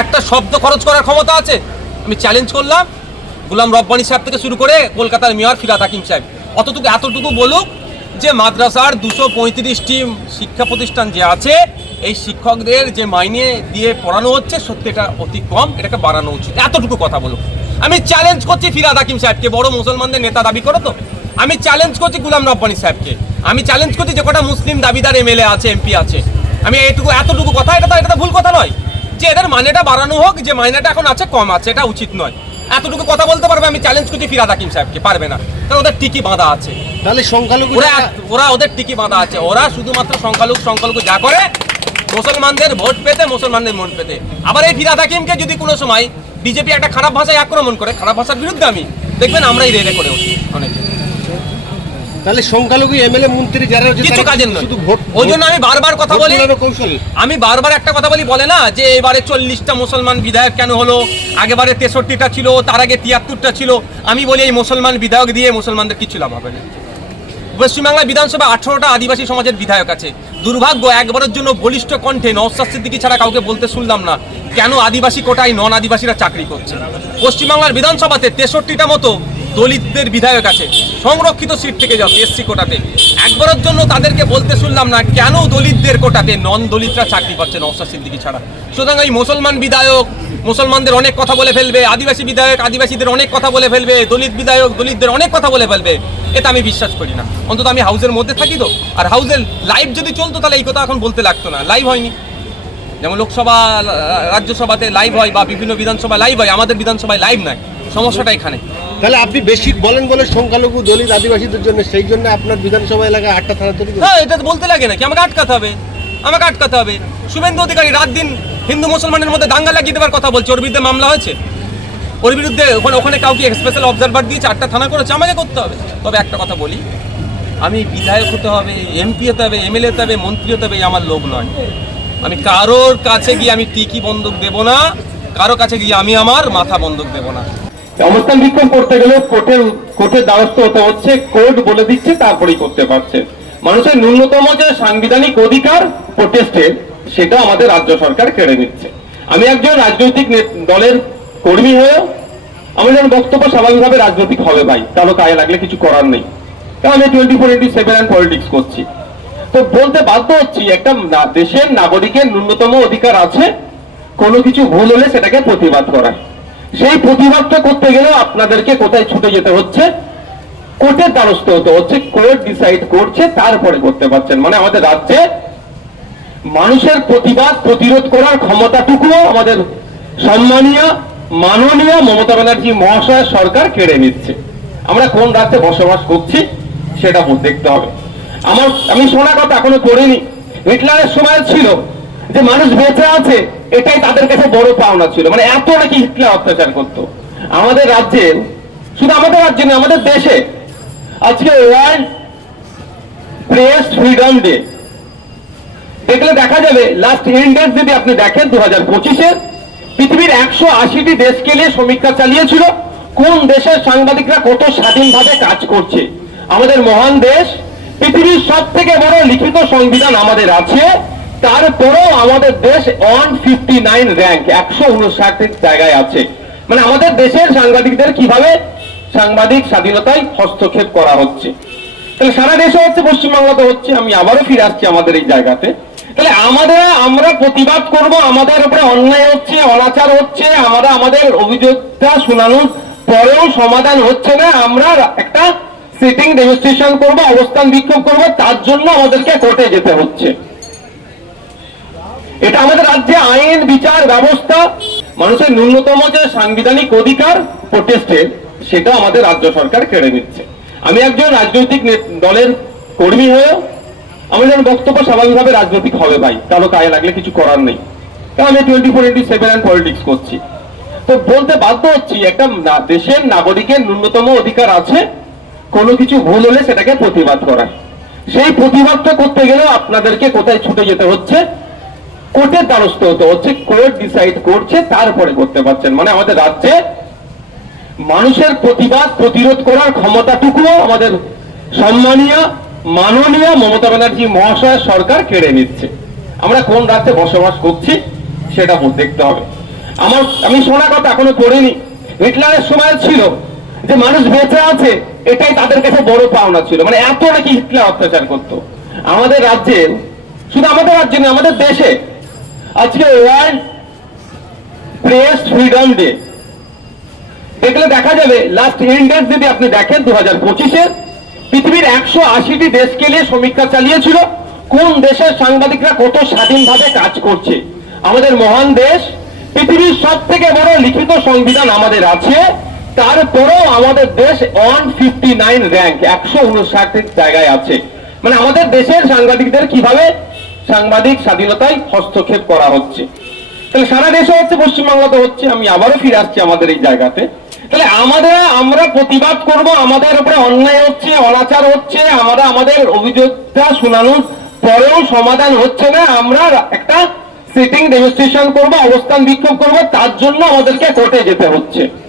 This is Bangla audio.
একটা শব্দ খরচ করার ক্ষমতা আছে। আমি চ্যালেঞ্জ করলাম। গুলাম রব্বানি সাহেব থেকে শুরু করে কলকাতার মেয়র ফিরাদ হাকিম সাহেব। অতটুকু, এতটুকু বলুক যে মাদ্রাসার দুশো পঁয়ত্রিশটি শিক্ষা প্রতিষ্ঠান যে আছে, এই শিক্ষকদের যে মাইনে দিয়ে পড়ানো হচ্ছে, সত্যি এটা অতি কম, এটাকে বাড়ানো উচিত। এতটুকু কথা বলুক। আমি চ্যালেঞ্জ করছি ফিরাদ হাকিম সাহেবকে, বড় মুসলমানদের নেতা দাবি করো তো। আমি চ্যালেঞ্জ করছি গুলাম রব্বানি সাহেবকে। আমি চ্যালেঞ্জ করছি যে কটা মুসলিম দাবিদার এমএলএ আছে, এমপি আছে। আমি এইটুকু, এতটুকু কথা, এটা তো এটা তো ভুল কথা নয়। যে এদের মাইনেটা বাড়ানো হোক যে মাইনেটা এখন আছে কম আছে এটা উচিত নয়। এতটুকু কথা বলতে পারবে আমি চ্যালেঞ্জ করছি ফিরাদ হাকিম সাহেবকে পারবে না। কারণ ওদের টিকি বাঁধা আছে। তাহলে সংখ্যালঘু ওরা ওরা ওদের টিকি বাঁধা আছে। ওরা শুধুমাত্র সংখ্যালঘু সংখ্যালঘু যা করে মুসলমানদের ভোট পেতে মুসলমানদের মন পেতে। আবার এই ফিরাদ হাকিমকে যদি কোনো সময় বিজেপি একটা খারাপ ভাষায় আক্রমণ করে খারাপ ভাষার বিরুদ্ধে আমি দেখবেন আমরাই রেড়ে করে উঠি অনেকে। তাহলে সংখ্যালঘু এমএলএ মন্ত্রী যারা কিছু কাজের নয়। শুধু ভোট ওই জন্য আমি বারবার কথা বলি। কৌশল? আমি বারবার একটা কথা বলি বলে না যে এবারে চল্লিশটা মুসলমান বিধায়ক কেন হলো? আগেবারে তেষট্টিটা ছিল তার আগে তিয়াত্তরটা ছিল। আমি বলি এই মুসলমান বিধায়ক দিয়ে মুসলমানদের কিছু লাভ হবে না। পশ্চিমবাংলা বিধানসভা আঠারোটা আদিবাসী সমাজের বিধায়ক আছে। দুর্ভাগ্য একবারের জন্য বলিষ্ঠ কণ্ঠে নওসাদ সিদ্দিকি ছাড়া কাউকে বলতে শুনলাম না। কেন আদিবাসী কোটায় নন আদিবাসীরা চাকরি করছে? পশ্চিমবাংলার বিধানসভাতে তেষট্টিটা মতো দলিতদের বিধায়ক আছে, সংরক্ষিত সিট থেকে যাচ্ছে এসসি কোটাতে। একবারের জন্য তাদেরকে বলতে শুনলাম না, কেন দলিতদের কোটাতে নন দলিতরা চাকরি পাচ্ছে নওসাদ সিদ্দিকি ছাড়া? সুতরাং এই মুসলমান বিধায়ক, মুসলমানদের অনেক কথা বলে ফেলবে, আদিবাসী বিধায়ক, আদিবাসীদের অনেক কথা বলে ফেলবে, দলিত বিধায়ক, দলিতদের অনেক কথা বলে ফেলবে, এটা আমি বিশ্বাস করি না। অন্তত আমি হাউসের মধ্যে থাকি তো, আর হাউসের লাইভ যদি চলতো তাহলে এই কথা এখন বলতে লাগতো না লাইভ হয়নি। যেমন লোকসভা রাজ্যসভাতে লাইভ হয় বা বিভিন্ন বিধানসভা লাইভ হয়, আমাদের বিধানসভায় লাইভ নাই, সমস্যাটা এখানে। তাহলে আপনি বেশি বলেন বলে সংখ্যালঘু দলিত আদিবাসীদের জন্য, সেই জন্য আপনার বিধানসভা এলাকায় আটটা থানা তৈরি হ্যাঁ এটা তো বলতে লাগে নাকি? আমাকে আটকাতে হবে। আমাকে আটকাতে হবে। শুভেন্দু অধিকারী রাত দিন হিন্দু মুসলমানের মধ্যে দাঙ্গা লাগিয়ে দেওয়ার কথা বলছে। ওর বিরুদ্ধে মামলা হয়েছে। ওর বিরুদ্ধে ওখানে ওখানে কাউকে স্পেশাল অবজারভার দিয়ে চারটা থানা করেছে। আমাকে করতে হবে। তবে একটা কথা বলি। আমি বিধায়ক হতে হবে এমপি হতে হবে এমএলএ হতে হবে, মন্ত্রী হতে হবে আমার লোভ নয়। আমি কারোর কাছে গিয়ে আমি টিকি বন্দুক দেব না। কারও কাছে গিয়ে আমি আমার মাথা বন্দুক দেব না। অবস্থান বিক্ষোভ করতে গেলে কোর্টের কোর্টের দ্বারস্থ হতে হচ্ছে, কোর্ট বলে দিচ্ছে, তারপরেই করতে পারছে। মানুষের ন্যূনতম যে সাংবিধানিক অধিকার প্রোটেস্টের সেটা আমাদের রাজ্য সরকার কেড়ে নিচ্ছে। আমি একজন রাজনৈতিক দলের কর্মী হয়েও আমাদের বক্তব্য স্বাভাবিকভাবে রাজনৈতিক হবে ভাই, কারও গায়ে লাগলে কিছু করার নেই। কারণ আমি twenty four into seven and politics করছি। তো বলতে বাধ্য হচ্ছি, একটা দেশের নাগরিকের ন্যূনতম অধিকার আছে, কোনো কিছু ভুল হলে সেটাকে প্রতিবাদ করার সেই প্রতিবাদটা করতে গেলেও আপনাদেরকে কোথায় ছুটে যেতে হচ্ছে? কোর্টের দ্বারস্থ হতে হচ্ছে, কোর্ট ডিসাইড করছে, তারপরে করতে পারছেন। মানে আমাদের রাজ্যে মানুষের প্রতিবাদ, প্রতিরোধ করার ক্ষমতাটুকুও আমাদের সম্মানীয়, মাননীয় মমতা ব্যানার্জি মহাশয় সরকার কেড়ে নিচ্ছে। আমরা কোন রাজ্যে বসবাস করছি, সেটা দেখতে হবে। আমার আমি শোনা কথা এখনও করিনি হিটলারের সময় ছিল। যে মানুষ বেঁচে আছে, এটাই তাদের কাছে বড় পাওনা ছিল। মানে এত নাকি হিটলার অত্যাচার করত। আমাদের রাজ্যে, শুধু আমাদের রাজ্যে নয়, আমাদের দেশে। আজকে ওয়ার্ল্ড প্রেস ফ্রিডম ডে দেখলে দেখা যাবে লাস্ট ইন্ডেক্স যদি আপনি দেখেন দু হাজার পঁচিশে, পৃথিবীর একশো আশিটি দেশকে নিয়ে সমীক্ষা চালিয়েছিল, কোন দেশের সাংবাদিকরা কত স্বাধীনভাবে কাজ করছে। আমাদের মহান দেশ, পৃথিবীর সব থেকে বড় লিখিত সংবিধান আমাদের আছে তারপরেও আমাদের দেশ ওয়ান ফিফটি নাইন র্যাঙ্ক একশো উনষাটের জায়গায় আছে। মানে আমাদের দেশের সাংবাদিকদের কীভাবে সাংবাদিক স্বাধীনতায় হস্তক্ষেপ করা হচ্ছে। তাহলে সারা দেশে হচ্ছে, পশ্চিমবাংলাতে হচ্ছে, আমি আবারও ফিরে আসছি আমাদের এই জায়গাতে। তাহলে আমাদের, আমরা প্রতিবাদ করব, আমাদের উপরে অন্যায় হচ্ছে, অনাচার হচ্ছে, আমরা আমাদের অভিযোগটা শোনানোর পরেও সমাধান হচ্ছে না, আমরা একটা সিটিং ডেমনস্ট্রেশন করব, অবস্থান বিক্ষোভ করব, তার জন্য আমাদেরকে কোর্টে যেতে হচ্ছে। এটা আমাদের রাজ্যে আইন, বিচার, ব্যবস্থা, মানুষের ন্যূনতম যে সাংবিধানিক অধিকার প্রোটেস্টের সেটা আমাদের রাজ্য সরকার কেড়ে নিচ্ছে। আমি একজন রাজনৈতিক দলের কর্মী হয়েও আমাদের বক্তব্য স্বাভাবিকভাবে রাজনৈতিক হবে ভাই, কারও গায়ে লাগলে কিছু করার নেই। কারণ আমি twenty four into seven and politics করছি। তো বলতে বাধ্য হচ্ছি, একটা দেশের নাগরিকের ন্যূনতম অধিকার আছে, কোনো কিছু ভুল হলে সেটাকে প্রতিবাদ করা। সেই প্রতিবাদটা করতে গেলেও আপনাদেরকে কোথায় ছুটে যেতে হচ্ছে কোর্টের দ্বারস্থ হতে হচ্ছে, কোর্ট ডিসাইড করছে, তারপরে করতে পারছেন। মানে আমাদের রাজ্যে মানুষের প্রতিবাদ, প্রতিরোধ করার ক্ষমতাটুকুও আমাদের সম্মানীয়, মাননীয় মমতা ব্যানার্জি মহাশয় সরকার কেড়ে নিচ্ছে। আমরা কোন রাজ্যে বসবাস করছি, সেটা দেখতে হবে। আমার, আমি শোনা কথা এখনও পড়িনি। হিটলারের সময় ছিল যে মানুষ বেঁচে আছে, এটাই তাদের কাছে বড় পাওনা ছিল। মানে এত নাকি হিটলার অত্যাচার করতো। আমাদের রাজ্যে, শুধু আমাদের রাজ্যে আমাদের দেশে আজকে ওয়ার্ল্ড প্রেস ফ্রিডম ডে। দেখলে দেখা যাবে লাস্ট ইন্ডেক্স যদি আপনি দেখেন দু হাজার পঁচিশের পৃথিবীর একশো আশিটি দেশকে নিয়ে সমীক্ষা চালিয়েছিল, কোন দেশের সাংবাদিকরা কত স্বাধীনভাবে কাজ করছে। আমাদের মহান দেশ, পৃথিবীর সব থেকে বড় লিখিত সংবিধান আমাদের আছে, তারপরেও আমাদের দেশ ওয়ান ফিফটি নাইন র্যাঙ্ক একশো উনষাটের জায়গায় আছে। মানে আমাদের দেশের সাংবাদিকদের কীভাবে সাংবাদিক স্বাধীনতায় হস্তক্ষেপ করা হচ্ছে। তাহলে সারা দেশে হচ্ছে, পশ্চিমবাংলাতে হচ্ছে, আমি আবারও ফিরে আসছি আমাদের এই জায়গাতে। তাহলে আমাদের, আমরা প্রতিবাদ করব, আমাদের উপরে অন্যায় হচ্ছে, অনাচার হচ্ছে, আমরা, আমাদের অভিযোগটা শোনানোর পরেও সমাধান হচ্ছে না, আমরা একটা সিটিং ডেমনস্ট্রেশন করব, অবস্থান বিক্ষোভ করব, তার জন্য আমাদেরকে কোর্টে যেতে হচ্ছে।